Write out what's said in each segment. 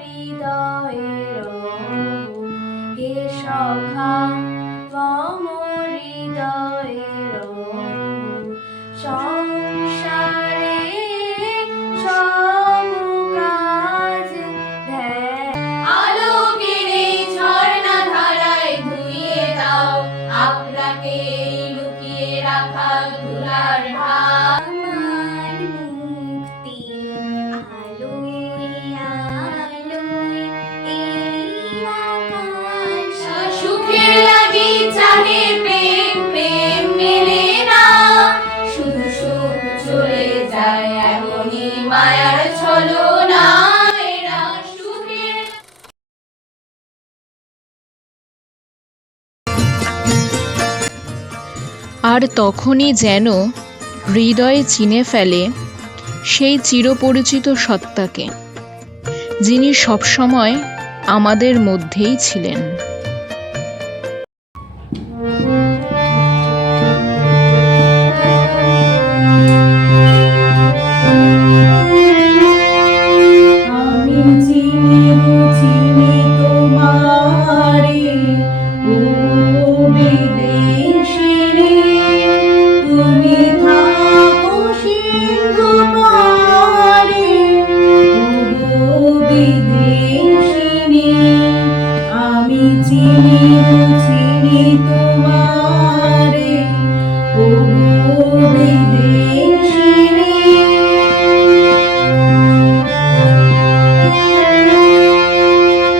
হৃদয়ের হে সখা মম হৃদয়ের সংসারে সব কাজ আলোকের ঝর্ণা ধারায় ধুইয়ে দাও আপনাকে লুকিয়ে রাখা ধুলার ঢাক আমার মুক্তি আলোয় আলোয় এই আকাশ সুখের লাগি চাহে প্রেম প্রেম মেলে না শুধু সুখ চলে যায় এমনই মায়ার ছলনা এরা সুখের আর তখনই যেন হৃদয় চিনে ফেলে সেই চিরপরিচিত সত্তাকে, যিনি সবসময় আমাদের মধ্যেই ছিলেন। আমি চিনি তোমারে ও বিদেশিনী তুমি থাকো সিংহ পারে ও বিদেশিনী আমি চিনি তোমারে ও বিদেশিনী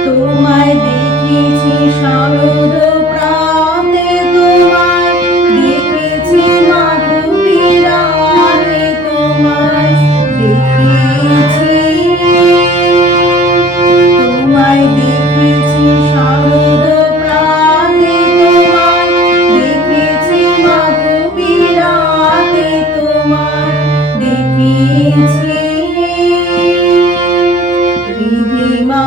তোমায় দেখেছি শারদ প্রাতে তোমায় দেখেছি মাধুরী রাতে তোমায় দেখেছি তোমায় দেখেছি শারদ প্রাতে তোমায় দেখেছি মাধুরী রাতে তোমায় দেখেছি রিধিমা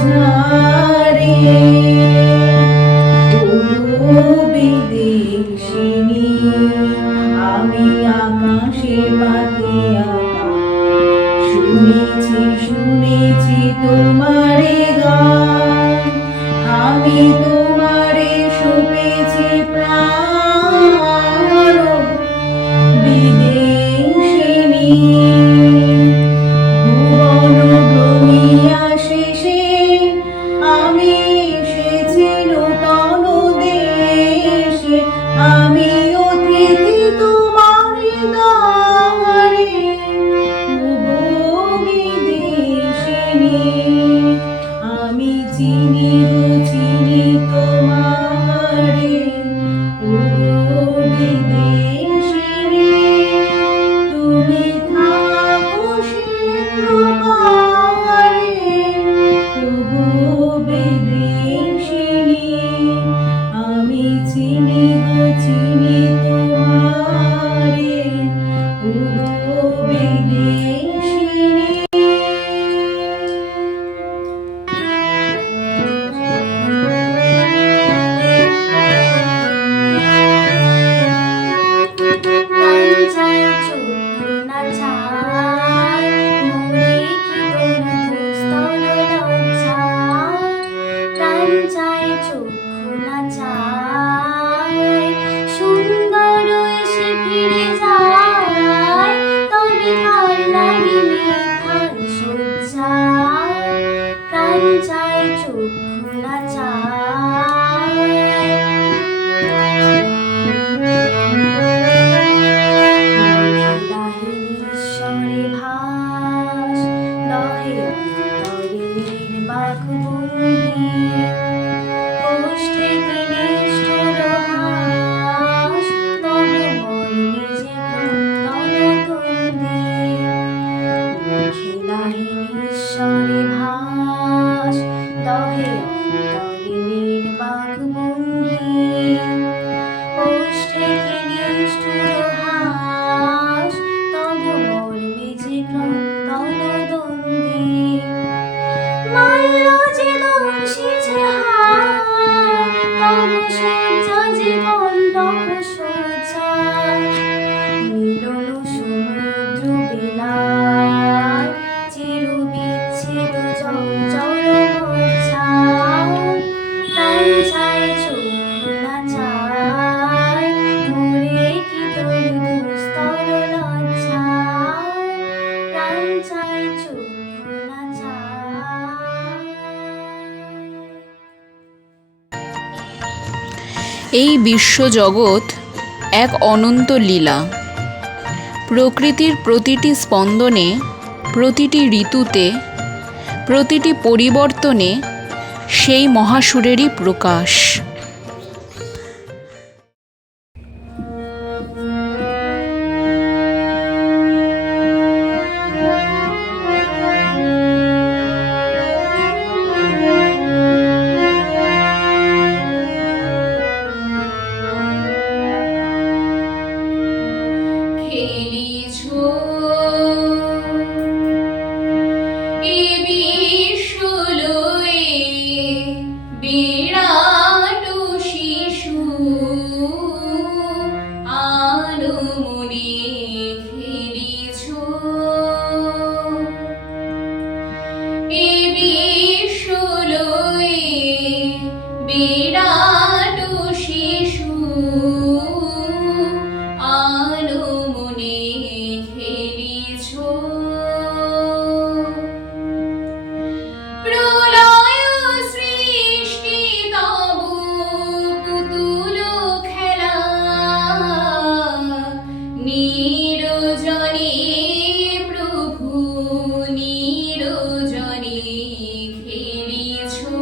ঝারে ও বিদেশিনী আমি আকাশে পাতিয়া শুনেছি তোমারে গান আমি তোমারে শুনেছি প্রাণ বিদেশিনী ভুবন ভ্রমিয়া শেষে আমি এসেছি নূতন দেশে আমি অতিথি তোমার দ্বারে বিদেশিনী আমি চিনি তোমারে ও বিদেশিনী তুমি থাকো সিংহবারে ও বিদেশিনী আমি চিনি তোমারে ও বিদেশিনী। সুন্দর এসে ফিরে যায় তবে তার লাগে মিথ্যার সজ্জা প্রাণ চায় চক্ষু না চায় ঈশ্বরে ভাস লহে অন্তরে নির্বাক বন্দি কোষ্ঠে নিষ্ঠুর হাস তবে মর্মে যে ক্রন্দনতন্দি খেলাহীন ঈশ্বরে ভাস লহে অন্তরে নির্বাক বন্দি কোষ্ঠে নিষ্ঠুর হাস তবে মর্মে যে ক্রন্দনতন্দি মাল্য যে দংশিছে হায় তব সজ্জা যে কণ্টক সজ্জা মিলন সমুদ্র বেলায় চির বিচ্ছেদ চঞ্চল মজ্জা প্রাণ চায় চক্ষু না চায় মোরে কি তোর দুস্তর লজ্জা প্রাণ চায় চক্ষু না চায়। এই বিশ্বজগৎ এক অনন্ত লীলা। প্রকৃতির প্রতিটি স্পন্দনে, প্রতিটি ঋতুতে, প্রতিটি পরিবর্তনে সেই মহাসুরেরই প্রকাশ। খেলিছো এ বিশ্বলয়ে বিরাট শিশু আনমনে খেলিছো এ বিশ্বলয়ে বিরাট শিশু আনমনে খেলিছো। প্রলয় সৃষ্টি তব পুতুল খেলা নিরজনে প্রভু নিরজনে খেলিছো।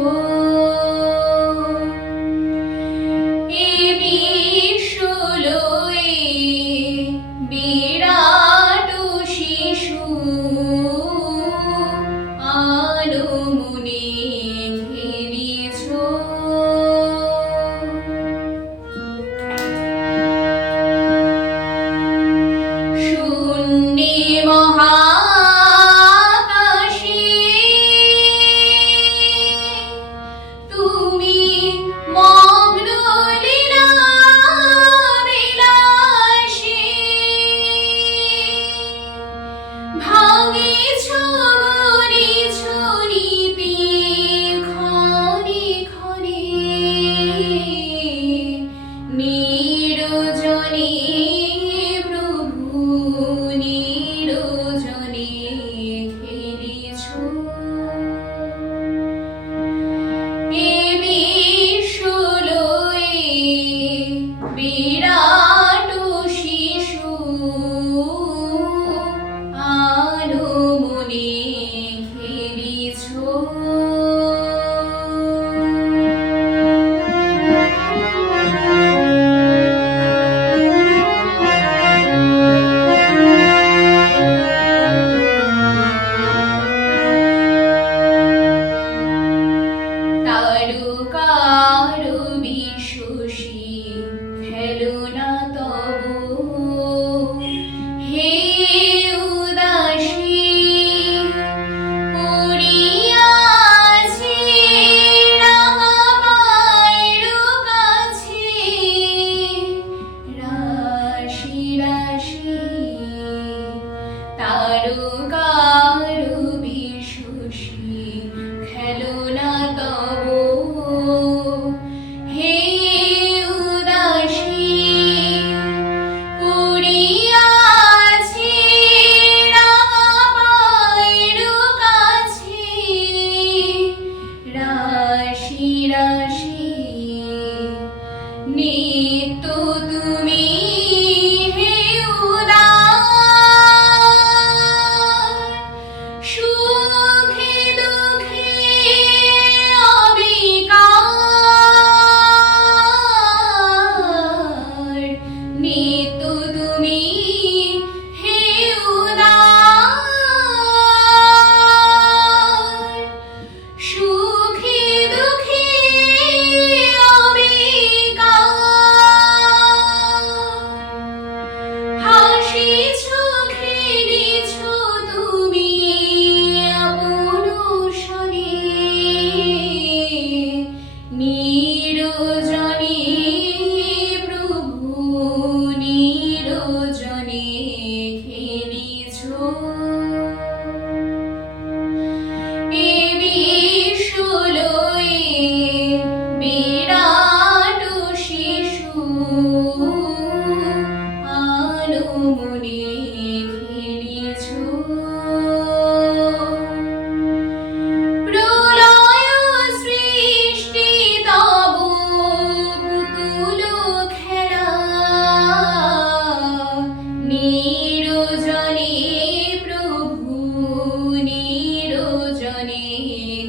মনে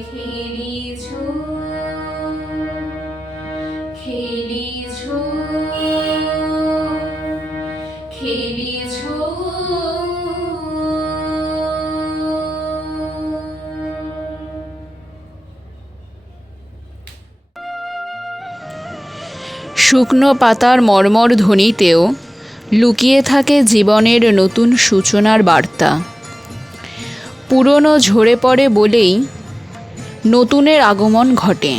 খেলিছ খেলিছ খেলিছ। শুকনো পাতার মর্মর ধ্বনিতেও লুকিয়ে থাকে জীবনের নতুন সূচনার বার্তা। পুরনো ঝরে পড়ে বলেই নতুনের আগমন ঘটে।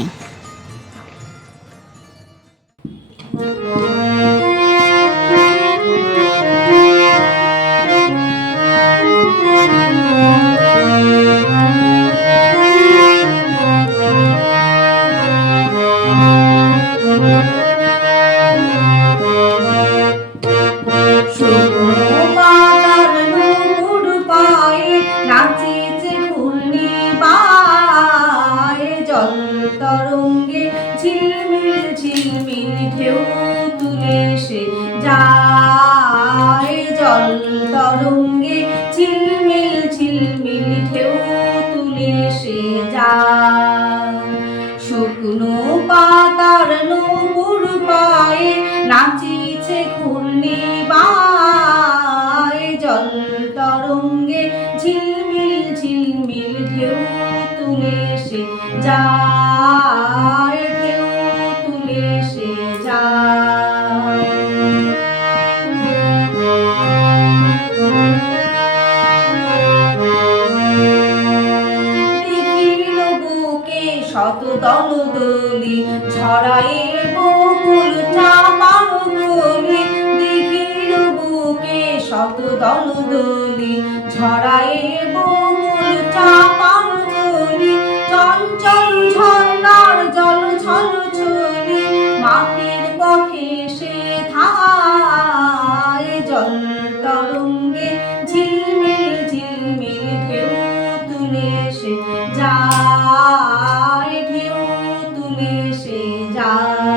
তরঙ্গে ঝিলমিল ঝিলমিল ঢেউ তুলে সে যায়, জল তরঙ্গে ঝিলমিল ঝিলমিল ঢেউ তুলে সে যায়। শুকনো পাতার নূপুর পায়ে নাচিছে ঘূর্ণিবায়, জল তরঙ্গে ঝিলমিল ঝিলমিল ঢেউ তুলে সে যায়, ঢেউ তুলে সে যায়। দিঘির বুকে শত দলদলি ছড়ায়ে বকুল চাপার গলি, দিঘির বুকে শত দলদলি ছড়ায়ে বকুল চাপার গলি, চঞ্চল ঝর্ণার জল ছল ছলি মাটির পথে সে ধায়, জল তরঙ্গে ঝিলমিল ঝিলমিল ঢেউ তুলে সে যায়, ঢেউ তুলে সে যায়।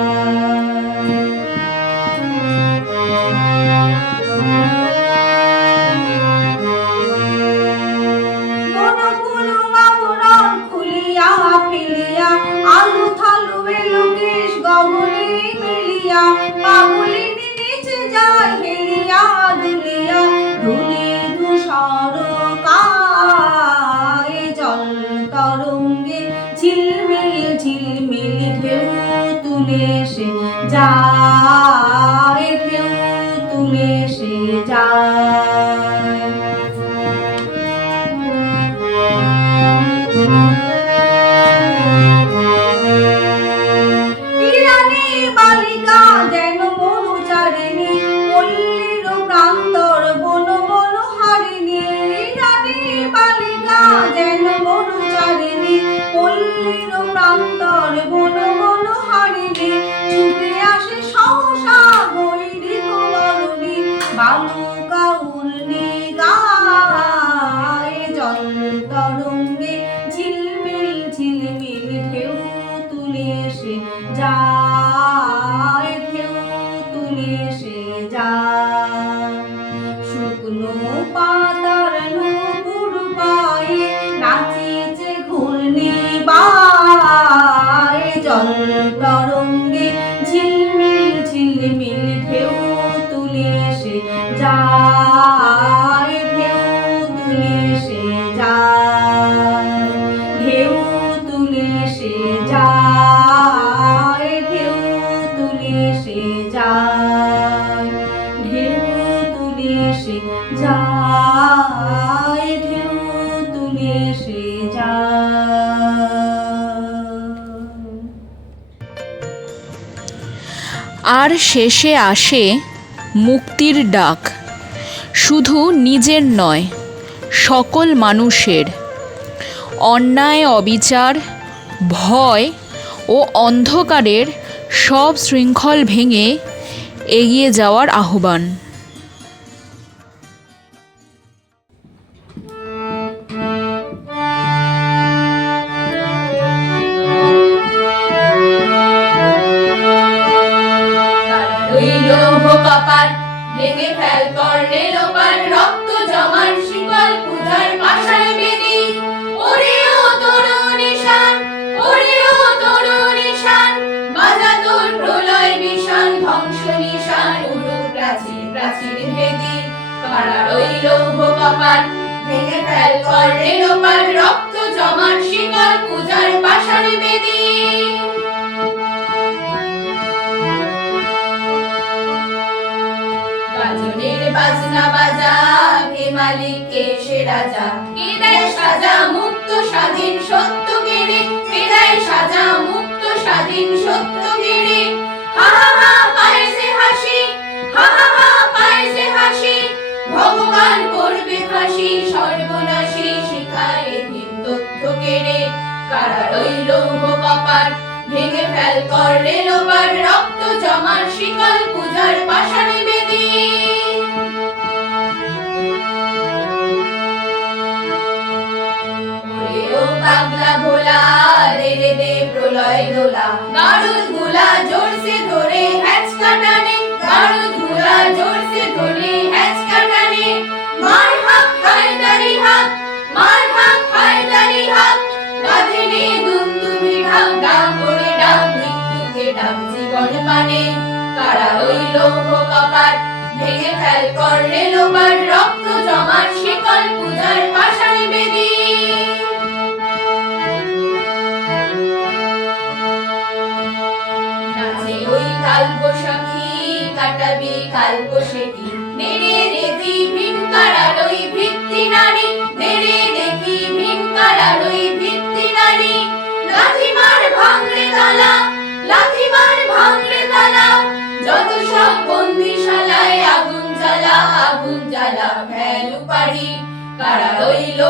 আলু থালু এলো কেশ গগনে মিলিয়া, পাগলিনী নিচে যায় হেরিয়া দুলিয়া, ধুলি ধূসর কায়, জল তরঙ্গে ঝিলমিল ঝিলমিল ঢেউ তুলে সে যায়, ঢেউ তুলে সে যায়। বালিকা যেন মনুচারিণী, পল্লীর প্রান্তর বন মনোহারিণী, রানী বালিকা যেন মনুচারিণী, পল্লীর প্রান্তর বন মনোহারিণী, ছুটে আসে সহসা গৈরিক বরণী, বালুকা উর্নি গায়, জল তরঙ্গে ঝিলমিল ঝিলমিল ঢেউ তুলে সে যায়, ঢেউ তুলে সে যায়। শুকনো পাতার নূপুর পায়ে নাচিছে ঘূর্ণিবায়, জল তরঙ্গে ঝিলমিল ঝিলমিল ঢেউ তুলে সে যায়, ঢেউ তুলে সে যায়, ঢেউ তুলে সে যায়, ঢেউ তুলে সে যায়, ঢেউ তুলে সে যায়, ঢেউ তুলে সে যায়। আর শেষে আসে মুক্তির ডাক, শুধু নিজের নয় সকল মানুষের। অন্যায় অবিচার ভয় ও অন্ধকারের সব শৃঙ্খল ভেঙে এগিয়ে যাওয়ার আহ্বান। কপাল ভেঙে ফেল কর্ণে লোপার, রক্ত জমার শিকল পূজার পাশায় বেদি, ওরে ও তোর কপাট ভেঙে ফেল কর রেলোপার রক্ত জমাট শিকল পূজার পাষাণে বেদী গাজনের বাজনা বাজা কে মালিক কে সে রাজা কে দেয় সাজা মুক্ত স্বাধীন সত্য গেড়ে কে দেয় সাজা মুক্ত স্বাধীন সত্য গেড়ে হা হা হা পায় সে হাসি হা হা হা পায় সে হাসি ভগবান করবে ফাঁসি সর্বনাশী শিখায় এদিন তথ্য কেড়ে কারা রইল কপাট ভেঙে ফেল কর রেলোপার রক্ত জমার শিকল পূজার পাষাণে বেদী পাগলা ভোলা রে রে দে প্রলয় দোলা গাড়ুদ গুলা জোরসে ধরে হ্যাচকা টানে গাড়ুদ গুলা জোরসে ধরে হ্যাচকা টানে মার হাক হায়দারি হাক মার হাক হায়দারি হাক কাঁধে নে দুমদুমি ঢাক ডাক করে ডাক মৃত্যুকে ডাক জীবন পানে কারা রইল কপাট ভেঙে ফেল কর রেলোপার রক্ত জমার শিকল পূজার পাষাণে বেদী ওই কাল বৈশাখী কাটাবি কাল বৈশাখী নেড়ে দেখি ভীম কারালই ভিত্তি নারী নেড়ে দেখি ভীম কারালই ভিত্তি নারী লাথিমার ভাঙড়ে তালা লাথিমার ভাঙড়ে তালা যত সব বন্দিশালায় আগুন জ্বালা ভ্যালু পারি কারা রইল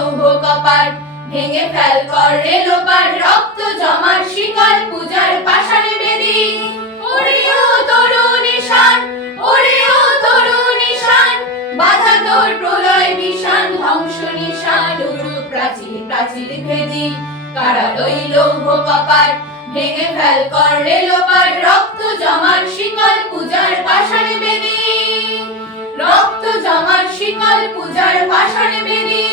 কপাট ভেঙে ফেল কর রেলোপার রক্ত জমার শিকল পূজার পাষাণে বেদী ওরে ও তরুণ ঈশান ওরে ও তরুণ ঈশান বাধা তোর প্রলয় বিষাণ ধ্বংস নিশান উড়ু প্রাচীর প্রাচীর ভেদী কারা রইল কপাট ভেঙে ফেল কর রেলোপার রক্ত জমার শিকল পূজার পাষাণে বেদী রক্ত জমার শিকল পূজার পাষাণে বেদী